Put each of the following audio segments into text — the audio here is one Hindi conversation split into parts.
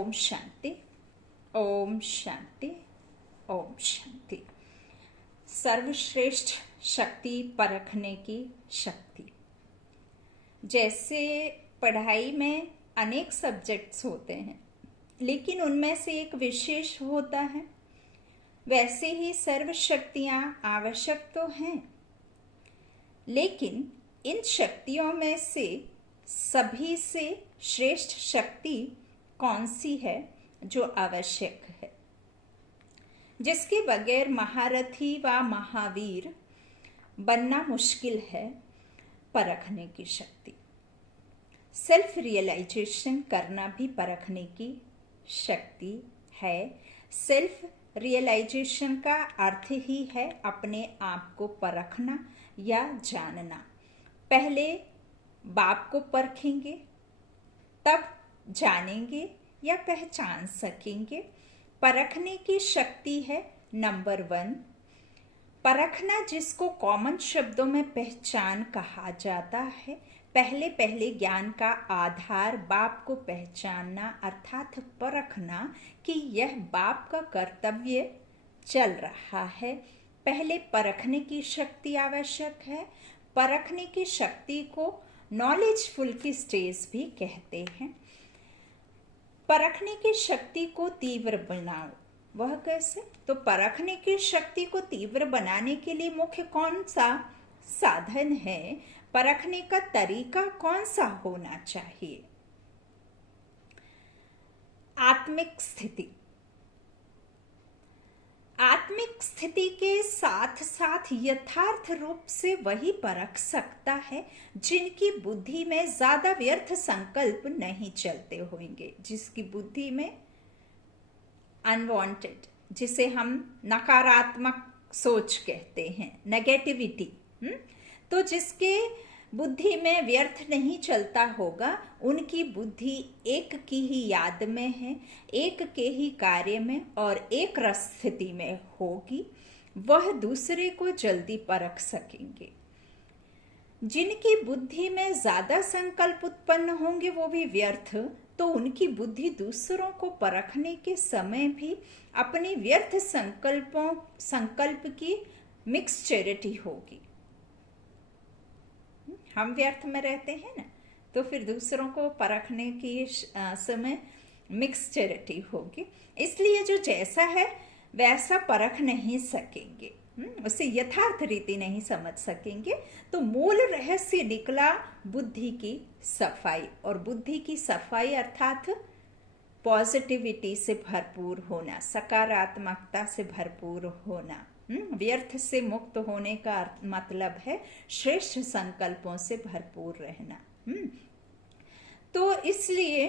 ओम शांति, ओम शांति, ओम शांति। सर्वश्रेष्ठ शक्ति परखने की शक्ति। जैसे पढ़ाई में अनेक सब्जेक्ट्स होते हैं, लेकिन उनमें से एक विशेष होता है, वैसे ही सर्व शक्तियां आवश्यक तो हैं, लेकिन इन शक्तियों में से सभी से श्रेष्ठ शक्ति कौन सी है जो आवश्यक है, जिसके बगैर महारथी व महावीर बनना मुश्किल है? परखने की शक्ति। सेल्फ रियलाइजेशन करना भी परखने की शक्ति है। सेल्फ रियलाइजेशन का अर्थ ही है अपने आप को परखना या जानना। पहले बाप को परखेंगे, तब जानेंगे या पहचान सकेंगे। परखने की शक्ति है नंबर 1। परखना, जिसको कॉमन शब्दों में पहचान कहा जाता है। पहले ज्ञान का आधार बाप को पहचानना अर्थात परखना कि यह बाप का कर्तव्य चल रहा है। पहले परखने की शक्ति आवश्यक है। परखने की शक्ति को नॉलेजफुल की स्टेज भी कहते हैं। परखने की शक्ति को तीव्र बनाओ, वह कैसे? तो परखने की शक्ति को तीव्र बनाने के लिए मुख्य कौन सा साधन है? परखने का तरीका कौन सा होना चाहिए? आत्मिक स्थिति। आत्मिक स्थिति के साथ साथ यथार्थ रूप से वही परख सकता है जिनकी बुद्धि में ज्यादा व्यर्थ संकल्प नहीं चलते होंगे, जिसकी बुद्धि में अनवांटेड, जिसे हम नकारात्मक सोच कहते हैं, नेगेटिविटी, तो जिसके बुद्धि में व्यर्थ नहीं चलता होगा, उनकी बुद्धि एक की ही याद में है, एक के ही कार्य में और एक रस स्थिति में होगी। वह दूसरे को जल्दी परख सकेंगे। जिनकी बुद्धि में ज्यादा संकल्प उत्पन्न होंगे वो भी व्यर्थ, तो उनकी बुद्धि दूसरों को परखने के समय भी अपने व्यर्थ संकल्प की मिक्सचरिटी होगी। हम व्यर्थ में रहते हैं ना, तो फिर दूसरों को परखने की समय मिक्सचरिटी होगी। इसलिए जो जैसा है वैसा परख नहीं सकेंगे, उसे यथार्थ रीति नहीं समझ सकेंगे। तो मूल रहस्य निकला बुद्धि की सफाई, और बुद्धि की सफाई अर्थात पॉजिटिविटी से भरपूर होना, सकारात्मकता से भरपूर होना। व्यर्थ से मुक्त होने का मतलब है श्रेष्ठ संकल्पों से भरपूर रहना। तो इसलिए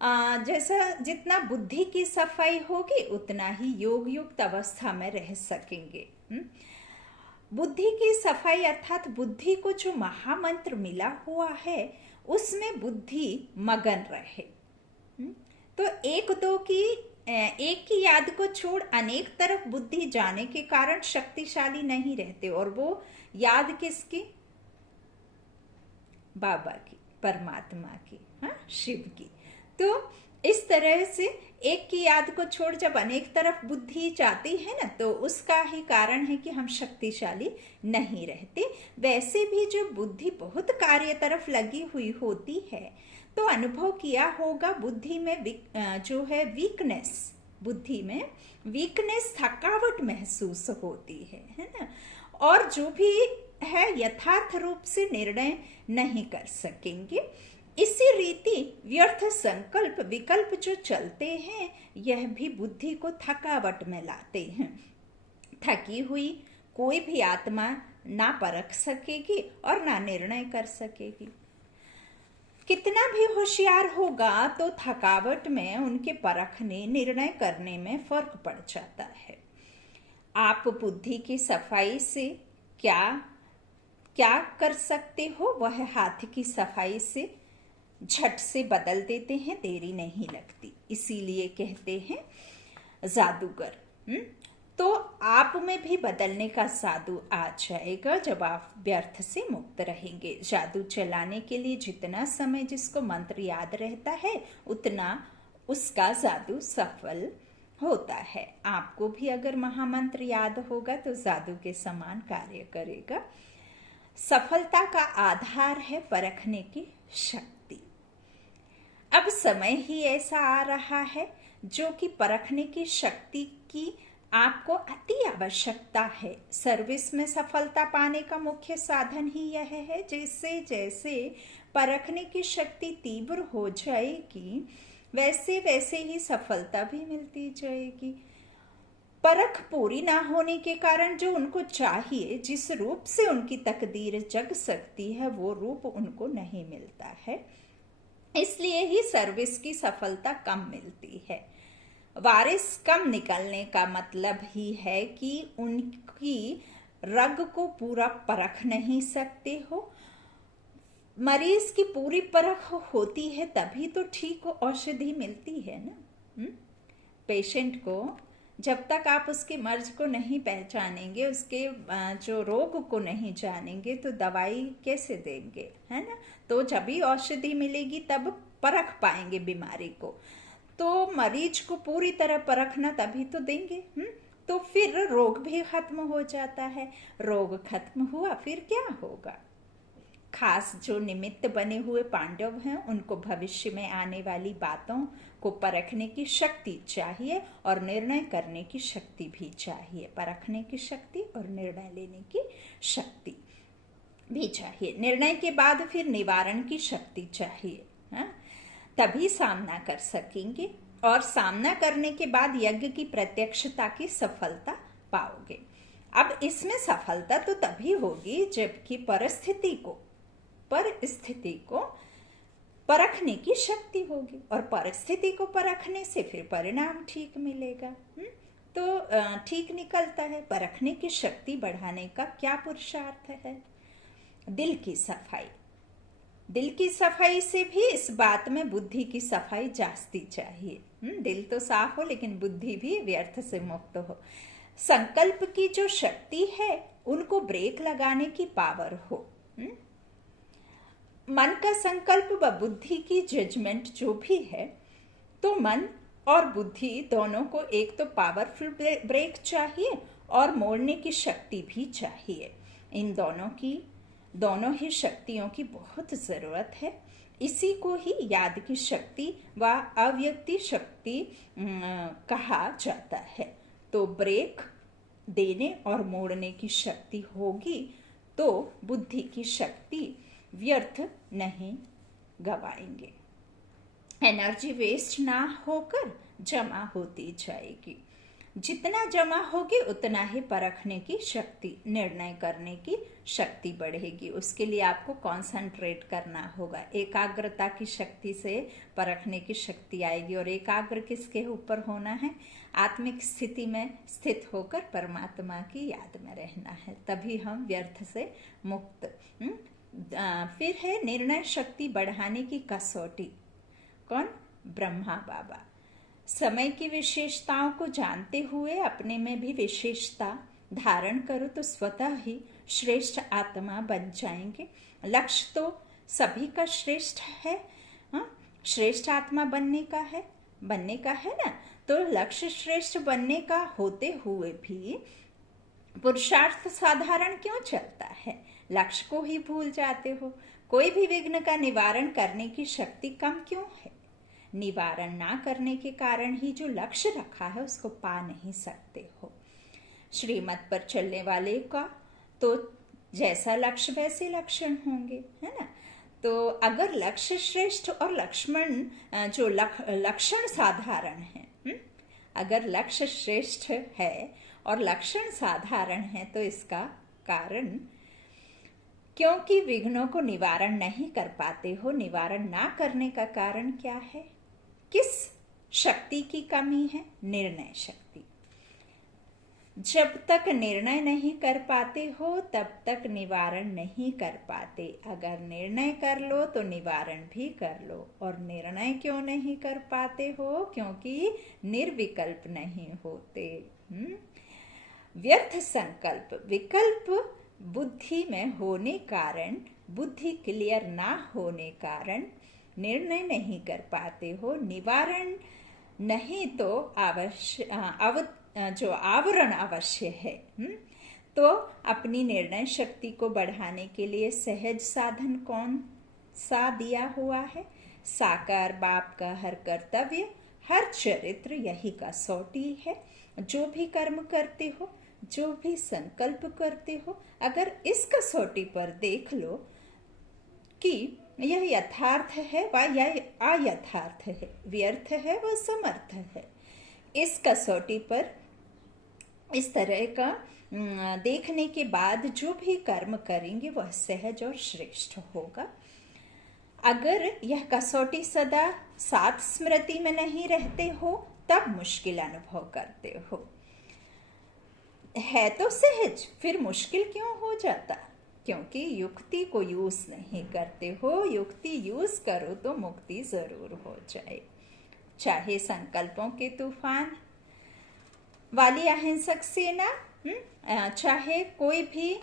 जैसा जितना बुद्धि की सफाई होगी उतना ही योग युक्त अवस्था में रह सकेंगे। बुद्धि की सफाई अर्थात बुद्धि को जो महामंत्र मिला हुआ है उसमें बुद्धि मगन रहे। तो एक की याद को छोड़ अनेक तरफ बुद्धि जाने के कारण शक्तिशाली नहीं रहते, और वो याद किसकी? बाबा की, परमात्मा की, शिव की। तो इस तरह से एक की याद को छोड़ जब अनेक तरफ बुद्धि जाती है ना, तो उसका ही कारण है कि हम शक्तिशाली नहीं रहते। वैसे भी जो बुद्धि बहुत कार्य तरफ लगी हुई होती है, तो अनुभव किया होगा बुद्धि में जो है वीकनेस, बुद्धि में वीकनेस, थकावट महसूस होती है ना, और जो भी है यथार्थ रूप से निर्णय नहीं कर सकेंगे। इसी रीति व्यर्थ संकल्प विकल्प जो चलते हैं, यह भी बुद्धि को थकावट में लाते हैं। थकी हुई कोई भी आत्मा ना परख सकेगी और ना निर्णय कर सकेगी। कितना भी होशियार होगा तो थकावट में उनके परखने निर्णय करने में फर्क पड़ जाता है। आप बुद्धि की सफाई से क्या क्या कर सकते हो, वह हाथ की सफाई से झट से बदल देते हैं, देरी नहीं लगती। इसीलिए कहते हैं जादूगर। तो आप में भी बदलने का जादू आ जाएगा जब आप व्यर्थ से मुक्त रहेंगे। जादू चलाने के लिए जितना समय जिसको मंत्र याद रहता है उतना उसका जादू सफल होता है। आपको भी अगर महामंत्र याद होगा तो जादू के समान कार्य करेगा। सफलता का आधार है परखने की शक्ति। अब समय ही ऐसा आ रहा है जो कि परखने की शक्ति की आपको अति आवश्यकता है। सर्विस में सफलता पाने का मुख्य साधन ही यह है। जैसे जैसे परखने की शक्ति तीव्र हो जाएगी वैसे वैसे ही सफलता भी मिलती जाएगी। परख पूरी ना होने के कारण जो उनको चाहिए, जिस रूप से उनकी तकदीर जग सकती है, वो रूप उनको नहीं मिलता है। इसलिए ही सर्विस की सफलता कम मिलती है। वारिस कम निकलने का मतलब ही है कि उनकी रग को पूरा परख नहीं सकते हो। मरीज की पूरी परख होती है तभी तो ठीक औषधि मिलती है ना। पेशेंट को जब तक आप उसके मर्ज को नहीं पहचानेंगे, उसके जो रोग को नहीं जानेंगे तो दवाई कैसे देंगे, है ना। तो जब भी औषधि मिलेगी तब परख पाएंगे बीमारी को। तो मरीज को पूरी तरह परखना तभी तो देंगे। तो फिर रोग भी खत्म हो जाता है। रोग खत्म हुआ फिर क्या होगा। खास जो निमित्त बने हुए पांडव हैं उनको भविष्य में आने वाली बातों को परखने की शक्ति चाहिए और निर्णय करने की शक्ति भी चाहिए। परखने की शक्ति और निर्णय लेने की शक्ति भी चाहिए। निर्णय के बाद फिर निवारण की शक्ति चाहिए, हाँ? तभी सामना कर सकेंगे और सामना करने के बाद यज्ञ की प्रत्यक्षता की सफलता पाओगे। अब इसमें सफलता तो तभी होगी जबकि परिस्थिति को परखने की शक्ति होगी और परिस्थिति को परखने से फिर परिणाम ठीक मिलेगा। तो ठीक निकलता है। परखने की शक्ति बढ़ाने का क्या पुरुषार्थ है? दिल की सफाई। दिल की सफाई से भी इस बात में बुद्धि की सफाई जास्ती चाहिए। दिल तो साफ हो लेकिन बुद्धि भी व्यर्थ से मुक्त हो। संकल्प की जो शक्ति है उनको ब्रेक लगाने की पावर हो। मन का संकल्प व बुद्धि की जजमेंट जो भी है, तो मन और बुद्धि दोनों को एक तो पावरफुल ब्रेक चाहिए और मोड़ने की शक्ति भी चाहिए। इन दोनों ही शक्तियों की बहुत जरूरत है। इसी को ही याद की शक्ति व अव्यक्ति शक्ति कहा जाता है। तो ब्रेक देने और मोड़ने की शक्ति होगी तो बुद्धि की शक्ति व्यर्थ नहीं गवाएंगे। एनर्जी वेस्ट ना होकर जमा होती जाएगी। जितना जमा होगी उतना ही परखने की शक्ति, निर्णय करने की शक्ति बढ़ेगी। उसके लिए आपको कंसंट्रेट करना होगा। एकाग्रता की शक्ति से परखने की शक्ति आएगी। और एकाग्र किसके ऊपर होना है? आत्मिक स्थिति में स्थित होकर परमात्मा की याद में रहना है, तभी हम व्यर्थ से मुक्त। फिर है निर्णय शक्ति बढ़ाने की कसौटी। कौन? ब्रह्मा बाबा। समय की विशेषताओं को जानते हुए अपने में भी विशेषता धारण करो तो स्वतः ही श्रेष्ठ आत्मा बन जाएंगे। लक्ष्य तो सभी का श्रेष्ठ है, श्रेष्ठ आत्मा बनने का है ना। तो लक्ष्य श्रेष्ठ बनने का होते हुए भी पुरुषार्थ साधारण क्यों चलता है? लक्ष्य को ही भूल जाते हो। कोई भी विघ्न का निवारण करने की शक्ति कम क्यों है? निवारण ना करने के कारण ही जो लक्ष्य रखा है उसको पा नहीं सकते हो। श्रीमत पर चलने वाले का तो जैसा लक्ष्य वैसे लक्षण होंगे, है ना। तो अगर लक्ष्य श्रेष्ठ और लक्ष्मण जो लक्षण साधारण है, अगर लक्ष्य श्रेष्ठ है और लक्षण साधारण है तो इसका कारण, क्योंकि विघ्नों को निवारण नहीं कर पाते हो। निवारण ना करने का कारण क्या है? किस शक्ति की कमी है? निर्णय शक्ति। जब तक निर्णय नहीं कर पाते हो तब तक निवारण नहीं कर पाते। अगर निर्णय कर लो तो निवारण भी कर लो। और निर्णय क्यों नहीं कर पाते हो? क्योंकि निर्विकल्प नहीं होते। व्यर्थ संकल्प, विकल्प बुद्धि में होने कारण, बुद्धि क्लियर ना होने कारण निर्णय नहीं कर पाते हो, निवारण नहीं तो जो आवरण अवश्य है। तो अपनी निर्णय शक्ति को बढ़ाने के लिए सहज साधन कौन सा दिया हुआ है? साकार बाप का हर कर्तव्य, हर चरित्र यही कसौटी है। जो भी कर्म करते हो, जो भी संकल्प करते हो, अगर इस कसौटी पर देख लो कि यह यथार्थ है व यह अयथार्थ है, व्यर्थ है व समर्थ है, इस कसौटी पर इस तरह का देखने के बाद जो भी कर्म करेंगे वह सहज और श्रेष्ठ होगा। अगर यह कसौटी सदा साथ स्मृति में नहीं रहते हो तब मुश्किल अनुभव करते हो। है तो सहज, फिर मुश्किल क्यों हो जाता? क्योंकि युक्ति को यूज नहीं करते हो। युक्ति यूज करो तो मुक्ति जरूर हो जाए। चाहे संकल्पों के तूफान वाली अहिंसक सेना, चाहे कोई भी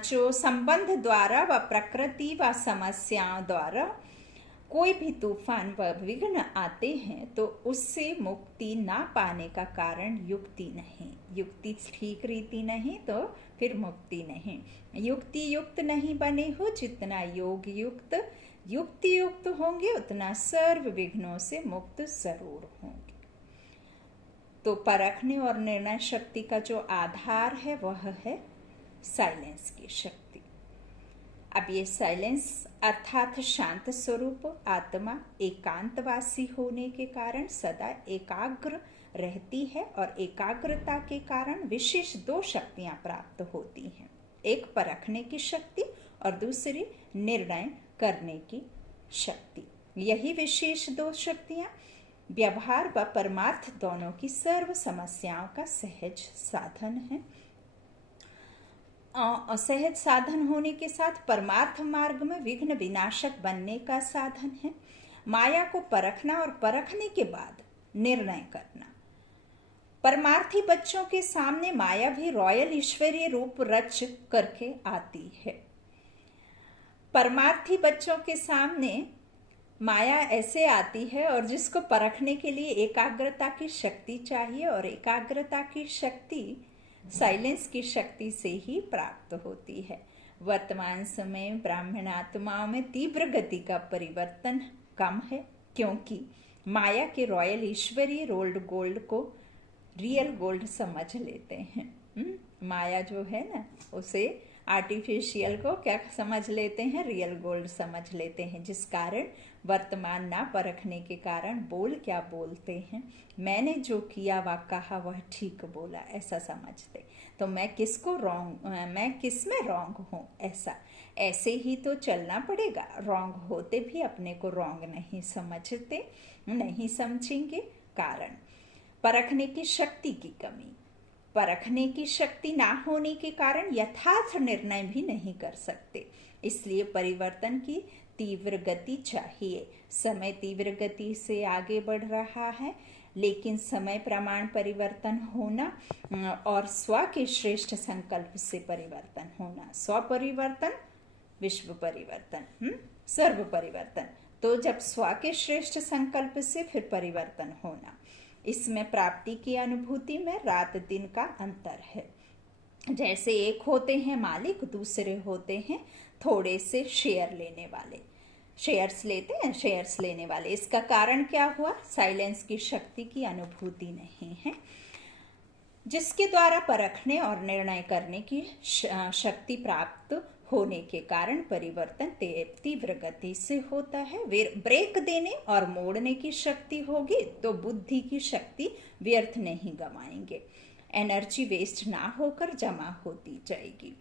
जो संबंध द्वारा व प्रकृति व समस्याओं द्वारा कोई भी तूफान व विघ्न आते हैं, तो उससे मुक्ति ना पाने का कारण युक्ति नहीं। युक्ति ठीक रीति नहीं तो फिर मुक्ति नहीं। युक्ति युक्त नहीं बने हो, जितना योग युक्त युक्ति युक्त होंगे उतना सर्व विघ्नों से मुक्त जरूर होंगे। तो परखने और निर्णय शक्ति का जो आधार है वह है साइलेंस की शक्ति। अब ये साइलेंस अर्थात शांत स्वरूप आत्मा एकांतवासी होने के कारण सदा एकाग्र रहती है और एकाग्रता के कारण विशेष दो शक्तियां प्राप्त होती हैं, एक परखने की शक्ति और दूसरी निर्णय करने की शक्ति। यही विशेष दो शक्तियां व्यवहार व परमार्थ दोनों की सर्व समस्याओं का सहज साधन है। असहज साधन होने के साथ परमार्थ मार्ग में विघ्न विनाशक बनने का साधन है। माया को परखना और परखने के बाद निर्णय करना। परमार्थी बच्चों के सामने माया भी रॉयल ईश्वरीय रूप रच करके आती है। परमार्थी बच्चों के सामने माया ऐसे आती है और जिसको परखने के लिए एकाग्रता की शक्ति चाहिए, और एकाग्रता की शक्ति साइलेंस की शक्ति से ही प्राप्त होती है। वर्तमान समय ब्राह्मण आत्माओं में तीव्र गति का परिवर्तन कम है, क्योंकि माया के रॉयल ईश्वरीय रोल्ड गोल्ड को रियल गोल्ड समझ लेते हैं। माया जो है ना, उसे आर्टिफिशियल को क्या समझ लेते हैं? रियल गोल्ड समझ लेते हैं, जिस कारण वर्तमान ना परखने के कारण बोल क्या बोलते हैं, मैंने जो किया व कहा वह ठीक बोला, ऐसा समझते। तो मैं किस में रॉन्ग हूँ, ऐसे ही तो चलना पड़ेगा। रॉन्ग होते भी अपने को रॉन्ग नहीं समझते, नहीं समझेंगे। कारण परखने की शक्ति की कमी। परखने की शक्ति ना होने के कारण यथार्थ निर्णय भी नहीं कर सकते। इसलिए परिवर्तन की तीव्र गति चाहिए। समय तीव्र गति से आगे बढ़ रहा है, लेकिन समय प्रमाण परिवर्तन होना और स्व के श्रेष्ठ संकल्प से परिवर्तन होना। स्व परिवर्तन, विश्व परिवर्तन, सर्व परिवर्तन। तो जब स्व के श्रेष्ठ संकल्प से फिर परिवर्तन होना, इसमें प्राप्ति की अनुभूति में रात दिन का अंतर है। जैसे एक होते हैं मालिक, दूसरे होते हैं थोड़े से शेयर लेने वाले। शेयर्स लेते हैं, शेयर्स लेने वाले। इसका कारण क्या हुआ? साइलेंस की शक्ति की अनुभूति नहीं है, जिसके द्वारा परखने और निर्णय करने की शक्ति प्राप्त होने के कारण परिवर्तन तीव्र गति से होता है। ब्रेक देने और मोड़ने की शक्ति होगी तो बुद्धि की शक्ति व्यर्थ नहीं गवाएंगे, एनर्जी वेस्ट ना होकर जमा होती जाएगी।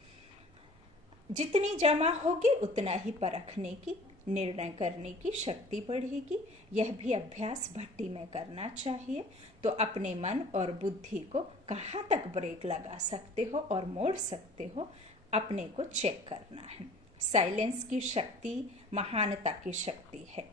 जितनी जमा होगी उतना ही परखने की, निर्णय करने की शक्ति बढ़ेगी। यह भी अभ्यास भट्टी में करना चाहिए। तो अपने मन और बुद्धि को कहाँ तक ब्रेक लगा सकते हो और मोड़ सकते हो, अपने को चेक करना है। साइलेंस की शक्ति महानता की शक्ति है।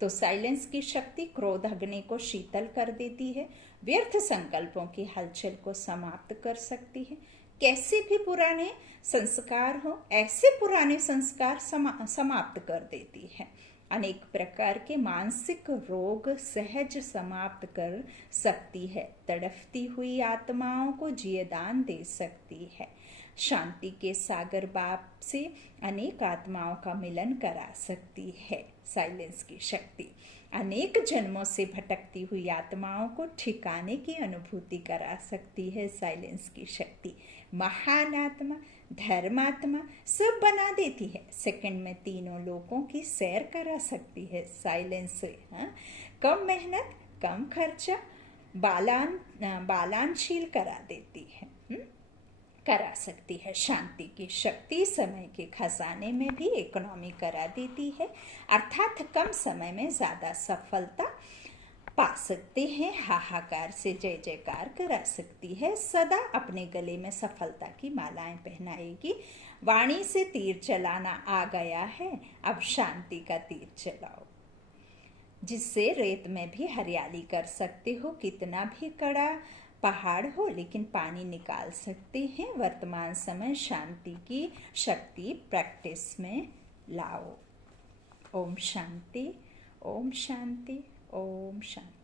तो साइलेंस की शक्ति क्रोध अग्नि को शीतल कर देती है, व्यर्थ संकल्पों की हलचल को समाप्त कर सकती है। कैसे भी पुराने संस्कार हो, ऐसे पुराने संस्कार समाप्त कर देती है। अनेक प्रकार के मानसिक रोग सहज समाप्त कर सकती है। तड़फती हुई आत्माओं को जियदान दे सकती है। शांति के सागर बाप से अनेक आत्माओं का मिलन करा सकती है। साइलेंस की शक्ति अनेक जन्मों से भटकती हुई आत्माओं को ठिकाने की अनुभूति करा सकती है। साइलेंस की शक्ति महान आत्मा, धर्मात्मा सब बना देती है। सेकंड में तीनों लोगों की सैर करा सकती है साइलेंस से। कम मेहनत, कम खर्चा, बालानशील करा देती है, करा सकती है। शांति की शक्ति समय के खजाने में भी इकोनॉमी करा देती है, अर्थात कम समय में ज्यादा सफलता पा सकते हैं। हाहाकार से जय जयकार करा सकती है। सदा अपने गले में सफलता की मालाएं पहनाएगी। वाणी से तीर चलाना आ गया है, अब शांति का तीर चलाओ, जिससे रेत में भी हरियाली कर सकते हो। कितना भी कड़ा पहाड़ हो लेकिन पानी निकाल सकते हैं। वर्तमान समय शांति की शक्ति प्रैक्टिस में लाओ। ओम शांति, ओम शांति, ओम शांति।